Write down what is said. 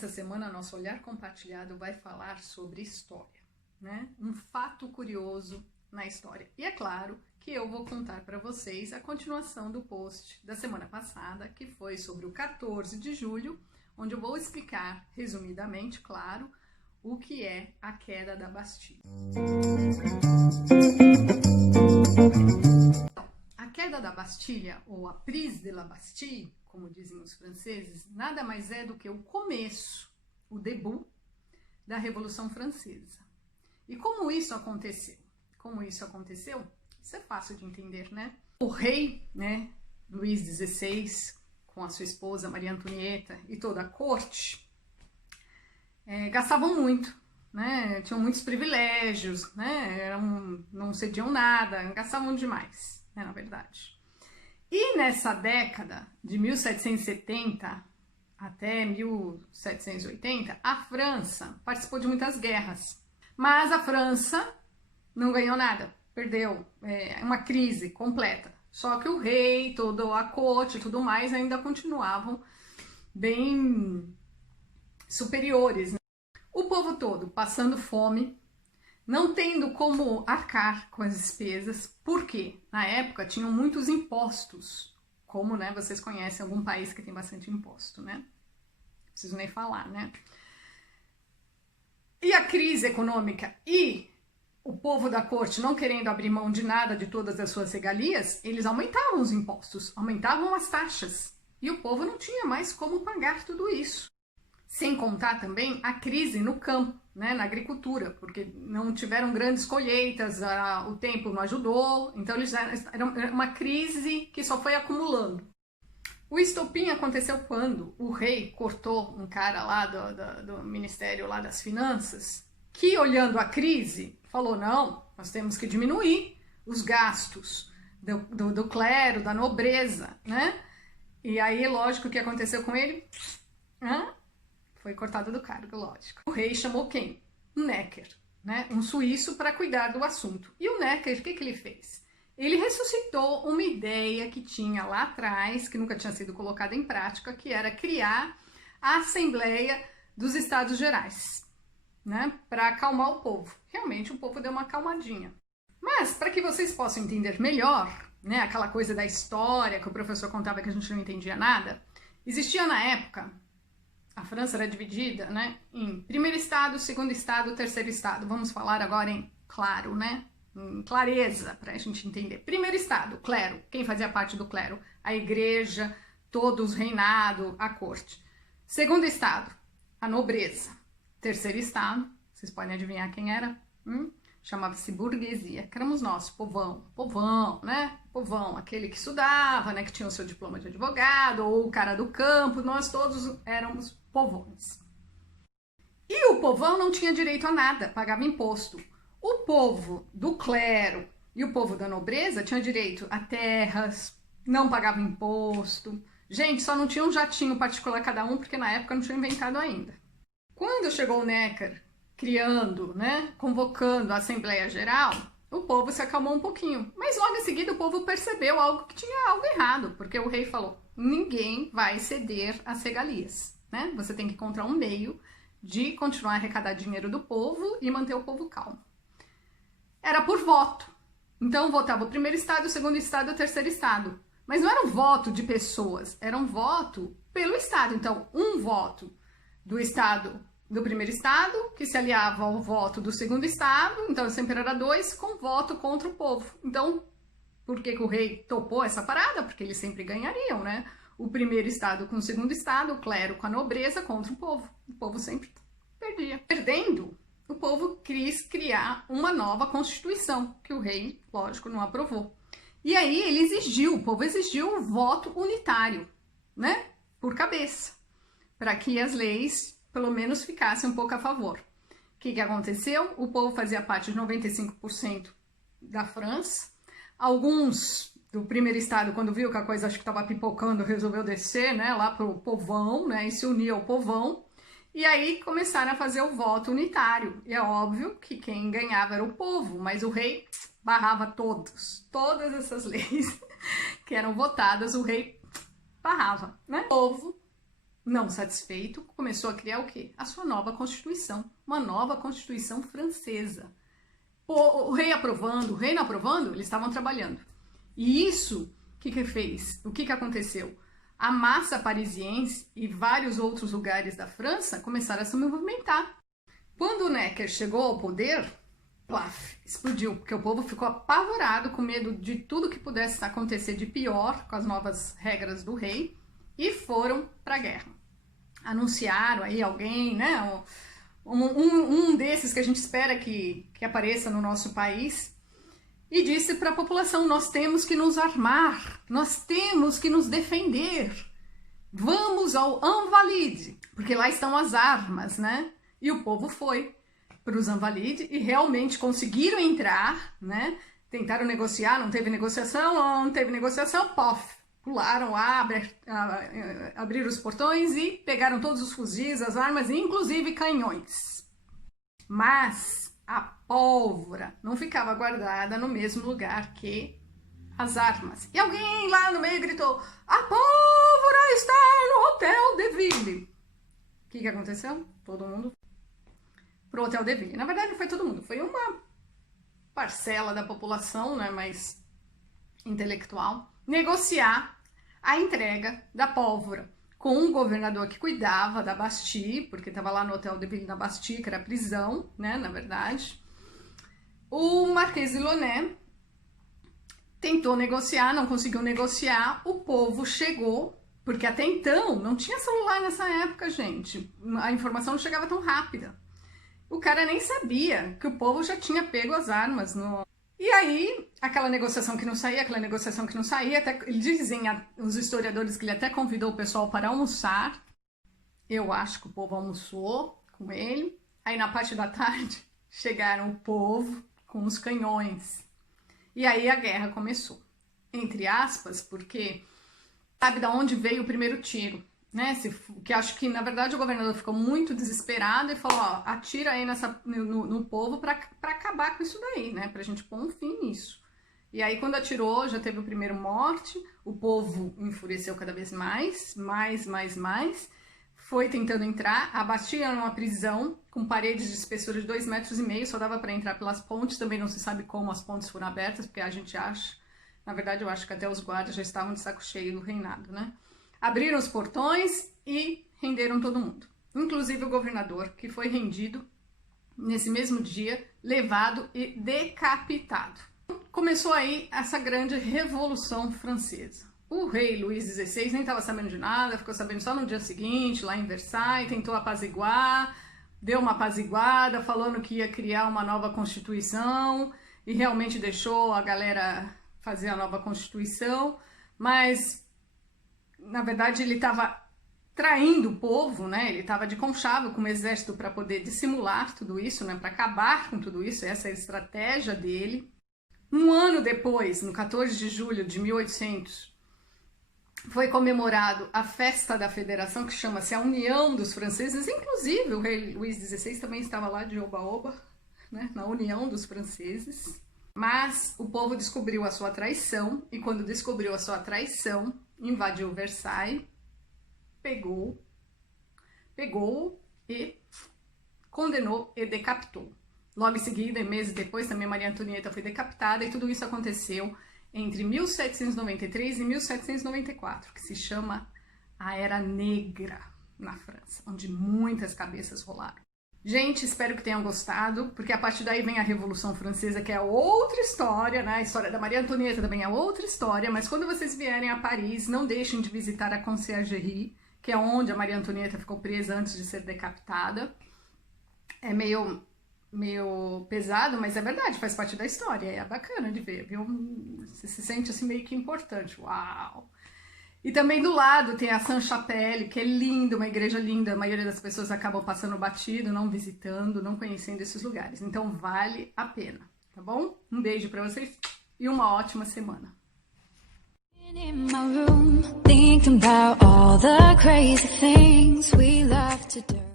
Essa semana, nosso olhar compartilhado vai falar sobre história, né? Um fato curioso na história. E é claro que eu vou contar para vocês a continuação do post da semana passada, que foi sobre o 14 de julho, onde eu vou explicar, resumidamente, claro, o que é a queda da Bastilha. A queda da Bastilha, ou a prise de la Bastille, como dizem os franceses, nada mais é do que o começo, o debut da Revolução Francesa. E como isso aconteceu? Isso é fácil de entender, né? O rei, né, Luís XVI, com a sua esposa Maria Antonieta e toda a corte, gastavam muito, né? Tinham muitos privilégios, né? Não cediam nada, gastavam demais, né, na verdade. E nessa década de 1770 até 1780, a França participou de muitas guerras, mas a França não ganhou nada, perdeu, uma crise completa. Só que o rei, toda a corte e tudo mais ainda continuavam bem superiores, né? O povo todo passando fome, não tendo como arcar com as despesas, porque na época tinham muitos impostos, como, né, vocês conhecem algum país que tem bastante imposto, né? Não preciso nem falar, né? E a crise econômica e o povo da corte não querendo abrir mão de nada, de todas as suas regalias, eles aumentavam os impostos, aumentavam as taxas, e o povo não tinha mais como pagar tudo isso. Sem contar também a crise no campo, né, na agricultura, porque não tiveram grandes colheitas, o tempo não ajudou, então era uma crise que só foi acumulando. O estopim aconteceu quando o rei cortou um cara lá do Ministério lá das Finanças, que olhando a crise, falou, não, nós temos que diminuir os gastos do clero, da nobreza, né? E aí, lógico, o que aconteceu com ele? Foi cortado do cargo, lógico. O rei chamou quem? Um Necker, né? Um suíço, para cuidar do assunto. E o Necker, o que ele fez? Ele ressuscitou uma ideia que tinha lá atrás, que nunca tinha sido colocada em prática, que era criar a Assembleia dos Estados Gerais, né? Para acalmar o povo. Realmente o povo deu uma acalmadinha. Mas, para que vocês possam entender melhor, né, aquela coisa da história que o professor contava que a gente não entendia nada, existia na época... A França era dividida, né, em primeiro estado, segundo estado, terceiro estado. Vamos falar agora em claro, né, em clareza, para a gente entender. Primeiro estado, clero. Quem fazia parte do clero? A igreja, todos, reinado, a corte. Segundo estado, a nobreza. Terceiro estado, vocês podem adivinhar quem era? Chamava-se burguesia, que éramos nós, povão, né? Povão, aquele que estudava, né? Que tinha o seu diploma de advogado, ou o cara do campo, nós todos éramos povões. E o povão não tinha direito a nada, pagava imposto. O povo do clero e o povo da nobreza tinha direito a terras, não pagava imposto. Gente, só não tinha um jatinho particular cada um, porque na época não tinha inventado ainda. Quando chegou o Necker, criando, né, convocando a Assembleia Geral, o povo se acalmou um pouquinho. Mas logo em seguida o povo percebeu que tinha algo errado, porque o rei falou, ninguém vai ceder às regalias, né? Você tem que encontrar um meio de continuar a arrecadar dinheiro do povo e manter o povo calmo. Era por voto. Então votava o primeiro estado, o segundo estado e o terceiro estado. Mas não era um voto de pessoas, era um voto pelo estado. Então, um voto do estado do primeiro estado, que se aliava ao voto do segundo estado, então sempre era 2, com voto contra o povo. Então, por que o rei topou essa parada? Porque eles sempre ganhariam, né? O primeiro estado com o segundo estado, o clero com a nobreza contra o povo sempre perdia. Perdendo, o povo quis criar uma nova constituição, que o rei, lógico, não aprovou. E aí o povo exigiu um voto unitário, né? Por cabeça, para que as leis pelo menos ficasse um pouco a favor. O que aconteceu? O povo fazia parte de 95% da França. Alguns do primeiro estado, quando viu que a coisa acho que estava pipocando, resolveu descer, né, lá pro povão, né, e se unir ao povão. E aí começaram a fazer o voto unitário. E é óbvio que quem ganhava era o povo, mas o rei barrava todas essas leis que eram votadas, o rei barrava, né? O povo não satisfeito, começou a criar o quê? A sua nova Constituição, uma nova Constituição francesa. O rei aprovando, o rei não aprovando, eles estavam trabalhando. E isso, o que fez? O que aconteceu? A massa parisiense e vários outros lugares da França começaram a se movimentar. Quando o Necker chegou ao poder, plaf, explodiu, porque o povo ficou apavorado, com medo de tudo que pudesse acontecer de pior com as novas regras do rei, e foram para a guerra. Anunciaram aí alguém, né, um desses que a gente espera que apareça no nosso país, e disse para a população: nós temos que nos armar, nós temos que nos defender, vamos ao Invalides, porque lá estão as armas, né? E o povo foi para os Invalides e realmente conseguiram entrar, né? Tentaram negociar, não teve negociação, pof, pularam lá, abriram os portões e pegaram todos os fuzis, as armas, inclusive canhões. Mas a pólvora não ficava guardada no mesmo lugar que as armas. E alguém lá no meio gritou: a pólvora está no Hotel de Ville. O que aconteceu? Todo mundo pro Hotel de Ville. Na verdade, não foi todo mundo, foi uma parcela da população, né, mais intelectual, negociar a entrega da pólvora com um governador que cuidava da Bastille, porque estava lá no Hotel de Ville, na Bastille, que era a prisão, né, na verdade. O Marquês de Launay tentou negociar, não conseguiu negociar, o povo chegou, porque até então não tinha celular nessa época, gente, a informação não chegava tão rápida. O cara nem sabia que o povo já tinha pego as armas no... E aí, aquela negociação que não saía, até dizem os historiadores que ele até convidou o pessoal para almoçar. Eu acho que o povo almoçou com ele. Aí na parte da tarde, chegaram o povo com os canhões. E aí a guerra começou. Entre aspas, porque sabe de onde veio o primeiro tiro, né? Que acho que, na verdade, o governador ficou muito desesperado e falou: ó, atira aí no povo para acabar com isso daí, né? Pra gente pôr um fim nisso. E aí, quando atirou, já teve o primeiro morte, o povo enfureceu cada vez mais, foi tentando entrar. A Bastille era uma prisão com paredes de espessura de 2,5 metros, só dava para entrar pelas pontes, também não se sabe como as pontes foram abertas, porque a gente acha, na verdade, eu acho que até os guardas já estavam de saco cheio do reinado, né? Abriram os portões e renderam todo mundo, inclusive o governador, que foi rendido nesse mesmo dia, levado e decapitado. Começou aí essa grande Revolução Francesa. O rei Luís XVI nem estava sabendo de nada, ficou sabendo só no dia seguinte, lá em Versailles, tentou apaziguar, deu uma apaziguada, falando que ia criar uma nova Constituição, e realmente deixou a galera fazer a nova Constituição, mas na verdade ele estava traindo o povo, né? Ele estava de conchavo com o exército para poder dissimular tudo isso, né? Para acabar com tudo isso, essa é a estratégia dele. Um ano depois, no 14 de julho de 1800, foi comemorado a festa da Federação, que chama-se a União dos Franceses. Inclusive o rei Luís XVI também estava lá de oba-oba, né? Na União dos Franceses. Mas o povo descobriu a sua traição, e quando descobriu a sua traição, invadiu Versailles, pegou e condenou e decapitou. Logo em seguida, meses depois, também Maria Antonieta foi decapitada, e tudo isso aconteceu entre 1793 e 1794, que se chama a Era Negra na França, onde muitas cabeças rolaram. Gente, espero que tenham gostado, porque a partir daí vem a Revolução Francesa, que é outra história, né? A história da Maria Antonieta também é outra história, mas quando vocês vierem a Paris, não deixem de visitar a Conciergerie, que é onde a Maria Antonieta ficou presa antes de ser decapitada. É meio pesado, mas é verdade, faz parte da história, é bacana de ver, viu? Você se sente assim meio que importante, uau! E também do lado tem a Sainte-Chapelle, que é linda, uma igreja linda. A maioria das pessoas acabam passando batido, não visitando, não conhecendo esses lugares. Então vale a pena, tá bom? Um beijo pra vocês e uma ótima semana. In my room, thinking about all the crazy things we love to do.